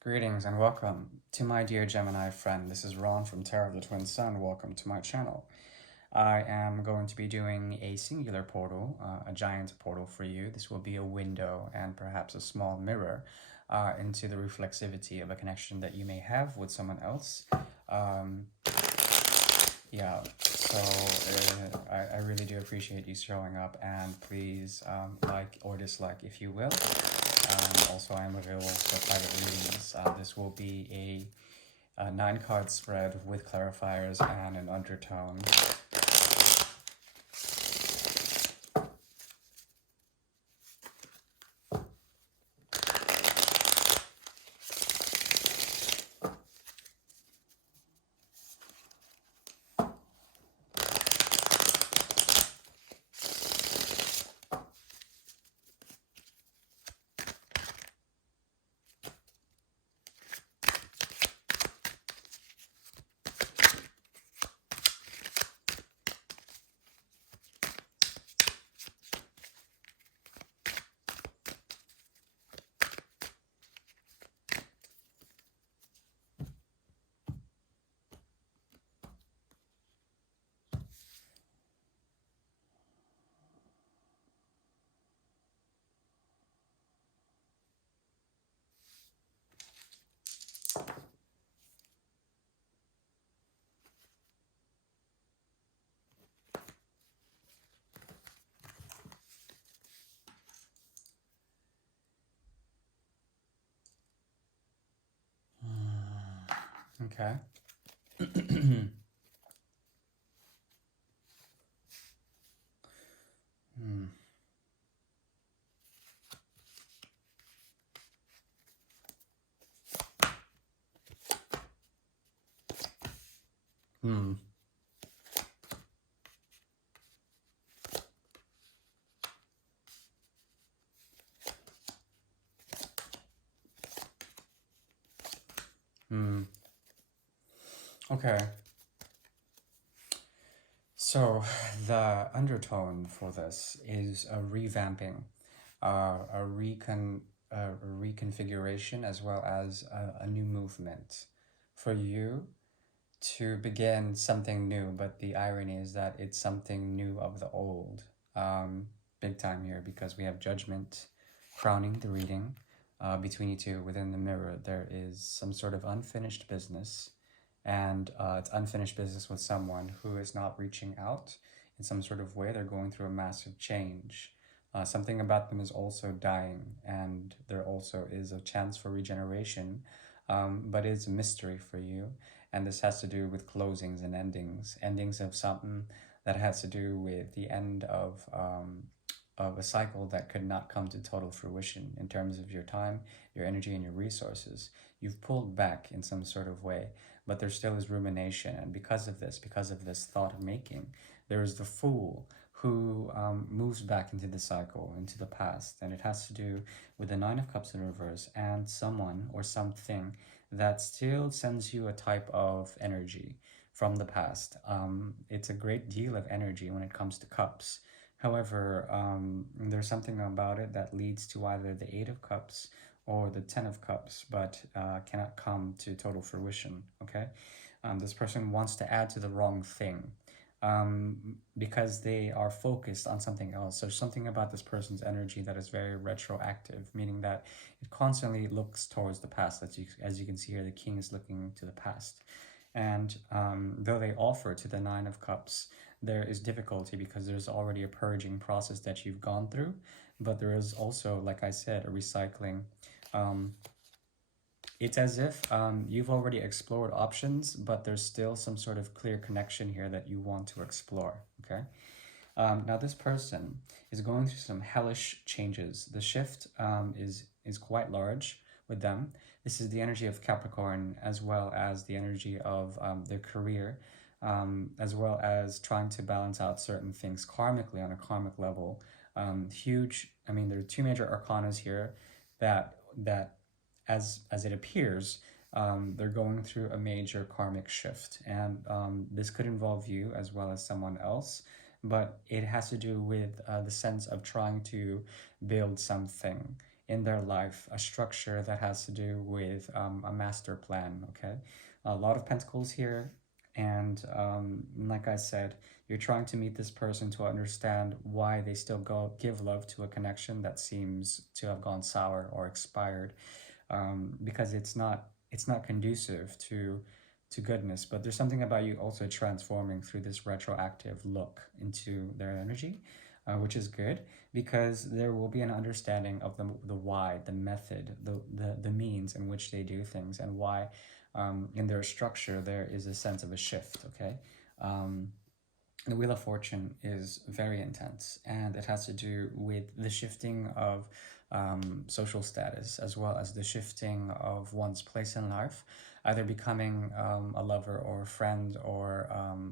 Greetings and welcome to my dear Gemini friend. This is Ron from Tarot of the Twin Sun. Welcome to my channel. I am going to be doing a singular portal, a giant portal for you. This will be a window and perhaps a small mirror into the reflexivity of a connection that you may have with someone else. Yeah, so I really do appreciate you showing up, and please like or dislike if you will. Also, I am available for private readings. This will be a 9-card spread with clarifiers and an undertone. Okay. Hmm. Hmm. Hmm. Okay. So the undertone for this is a revamping, a reconfiguration, as well as a new movement for you to begin something new. But the irony is that it's something new of the old. Big time here, because we have judgment crowning the reading. Between you two, within the mirror, there is some sort of unfinished business, and it's unfinished business with someone who is not reaching out in some sort of way. They're going through a massive change. Something about them is also dying, and there also is a chance for regeneration, but it's a mystery for you. And this has to do with closings and endings of something that has to do with the end of a cycle that could not come to total fruition in terms of your time, your energy, and your resources. You've pulled back in some sort of way, but there still is rumination. And because of this thought making, there is the fool who moves back into the cycle, into the past. And it has to do with the Nine of Cups in reverse and someone or something that still sends you a type of energy from the past. It's a great deal of energy when it comes to cups. However, there's something about it that leads to either the Eight of Cups or the Ten of Cups, but cannot come to total fruition, okay? This person wants to add to the wrong thing because they are focused on something else. There's something about this person's energy that is very retroactive, meaning that it constantly looks towards the past. As you can see here, the king is looking to the past. And though they offer to the Nine of Cups, there is difficulty because there's already a purging process that you've gone through, but there is also, like I said, a recycling. It's as if you've already explored options, but there's still some sort of clear connection here that you want to explore, okay? Now this person is going through some hellish changes. The shift is quite large with them. This is the energy of Capricorn, as well as the energy of their career, as well as trying to balance out certain things karmically on a karmic level. Huge. I mean, there are two major arcanas here that as it appears, they're going through a major karmic shift, and this could involve you as well as someone else, but it has to do with the sense of trying to build something in their life, a structure that has to do with a master plan. Okay, a lot of pentacles here, and like I said, you're trying to meet this person to understand why they still go give love to a connection that seems to have gone sour or expired, because it's not conducive to goodness. But there's something about you also transforming through this retroactive look into their energy, which is good, because there will be an understanding of the why, the method, the means in which they do things, and why in their structure there is a sense of a shift. Okay. um, the Wheel of Fortune is very intense, and it has to do with the shifting of social status, as well as the shifting of one's place in life, either becoming a lover or a friend, or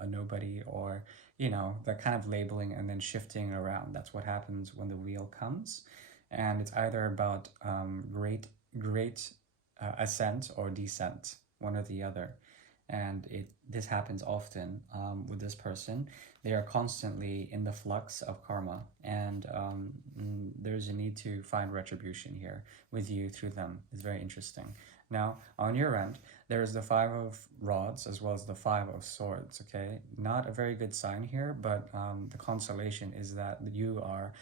a nobody, or that kind of labeling and then shifting around. That's what happens when the wheel comes, and it's either about great ascent or descent, one or the other. And this happens often with this person. They are constantly in the flux of karma, and there's a need to find retribution here with you through them. It's very interesting. Now, on your end, there is the Five of Rods as well as the Five of Swords. Okay, not a very good sign here, but the consolation is that you are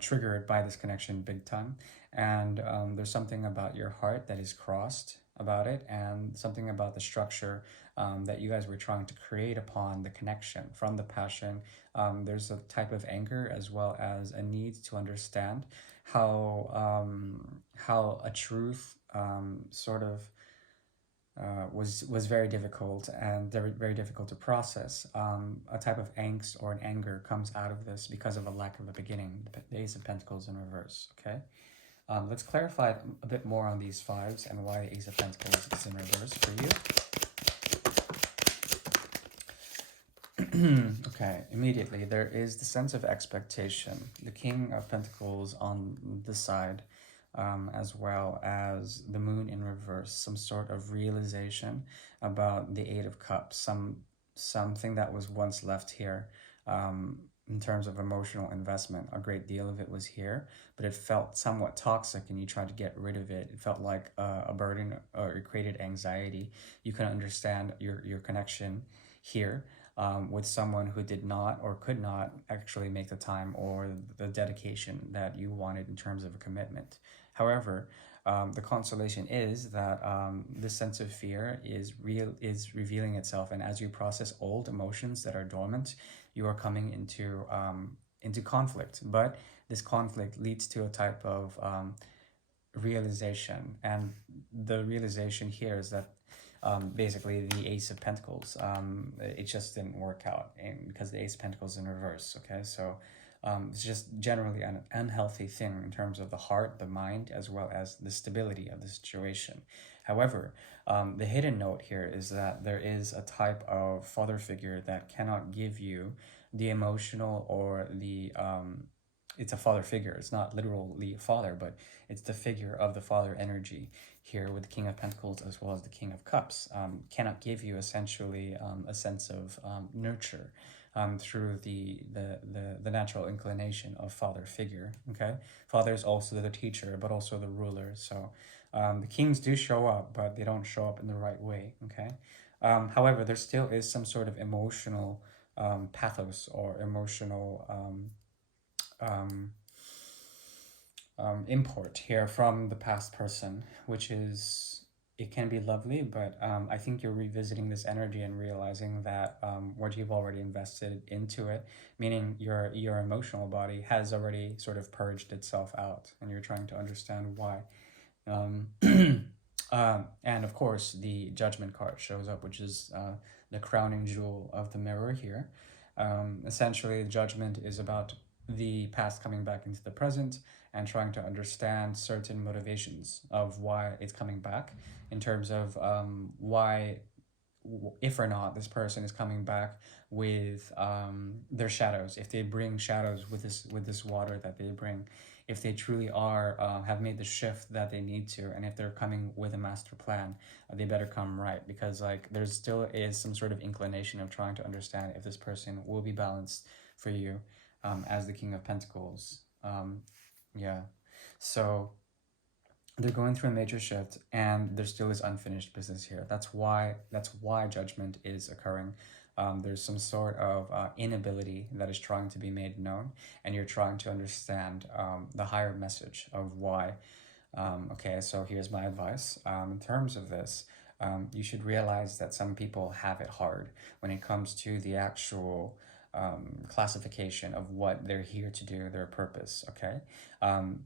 triggered by this connection big time, and there's something about your heart that is crossed about it, and something about the structure that you guys were trying to create upon the connection from the passion. There's a type of anger as well as a need to understand how a truth sort of was very difficult, and very difficult to process. A type of angst or an anger comes out of this because of a lack of a beginning. The Ace of Pentacles in reverse. Okay. Let's clarify a bit more on these fives and why Ace of Pentacles is in reverse for you. Okay, immediately there is the sense of expectation. The King of Pentacles on this side, as well as the Moon in reverse. Some sort of realization about the Eight of Cups. Something that was once left here. In terms of emotional investment, a great deal of it was here, but it felt somewhat toxic, and you tried to get rid of it. It felt like a burden, or it created anxiety. You can understand your connection here with someone who did not or could not actually make the time or the dedication that you wanted in terms of a commitment. However, the consolation is that this sense of fear is revealing itself, and as you process old emotions that are dormant, you are coming into conflict. But this conflict leads to a type of realization, and the realization here is that basically the Ace of Pentacles, it just didn't work out, and because the Ace of Pentacles in reverse. Okay, so it's just generally an unhealthy thing in terms of the heart, the mind, as well as the stability of the situation. However, the hidden note here is that there is a type of father figure that cannot give you the emotional or the it's a father figure. It's not literally a father, but it's the figure of the father energy here with the King of Pentacles as well as the King of Cups. Cannot give you essentially a sense of nurture through the natural inclination of father figure. Okay, father is also the teacher, but also the ruler. So the kings do show up, but they don't show up in the right way. Okay, however, there still is some sort of emotional pathos or emotional import here from the past person, which is, it can be lovely, but I think you're revisiting this energy and realizing that what you've already invested into it, meaning your emotional body, has already sort of purged itself out, and you're trying to understand why. And of course, the Judgment card shows up, which is the crowning jewel of the mirror here. Essentially, the Judgment is about the past coming back into the present and trying to understand certain motivations of why it's coming back, in terms of why, if or not this person is coming back with their shadows, if they bring shadows with this water that they bring, if they truly are have made the shift that they need to, and if they're coming with a master plan, they better come right, because like there's still is some sort of inclination of trying to understand if this person will be balanced for you as the King of Pentacles. Yeah, so they're going through a major shift, and there still is unfinished business here. That's why judgment is occurring. There's some sort of inability that is trying to be made known, and you're trying to understand the higher message of why. Okay, so here's my advice. In terms of this, you should realize that some people have it hard when it comes to the actual classification of what they're here to do, their purpose. Okay,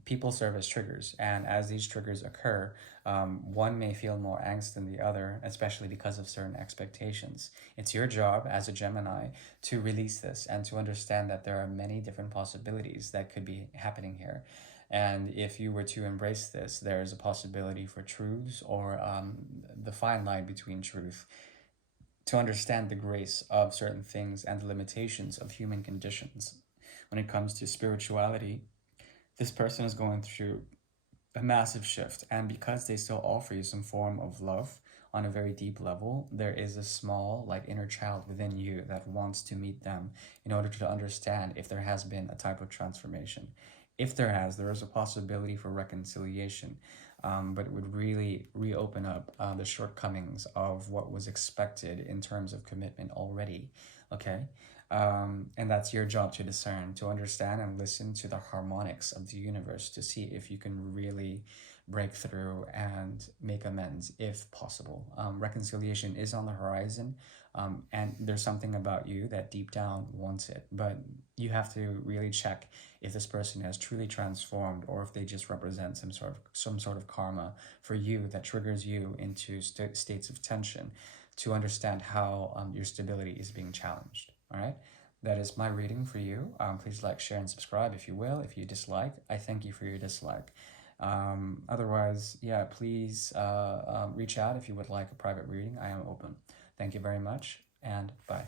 people serve as triggers, and as these triggers occur, one may feel more angst than the other, especially because of certain expectations. It's your job as a Gemini to release this and to understand that there are many different possibilities that could be happening here. And if you were to embrace this, there's a possibility for truths, or the fine line between truth, to understand the grace of certain things and the limitations of human conditions. When it comes to spirituality, this person is going through a massive shift, and because they still offer you some form of love on a very deep level, there is a small, like, inner child within you that wants to meet them in order to understand if there has been a type of transformation. If there has, there is a possibility for reconciliation, but it would really reopen up the shortcomings of what was expected in terms of commitment already. Okay, and that's your job to discern, to understand and listen to the harmonics of the universe to see if you can really break through and make amends if possible. Reconciliation is on the horizon, and there's something about you that deep down wants it, but you have to really check if this person has truly transformed, or if they just represent some sort of karma for you that triggers you into states of tension, to understand how your stability is being challenged. All right, that is my reading for you. Please like, share, and subscribe if you will. If you dislike, I thank you for your dislike. Otherwise, yeah, please reach out if you would like a private reading. I am open. Thank you very much, and bye.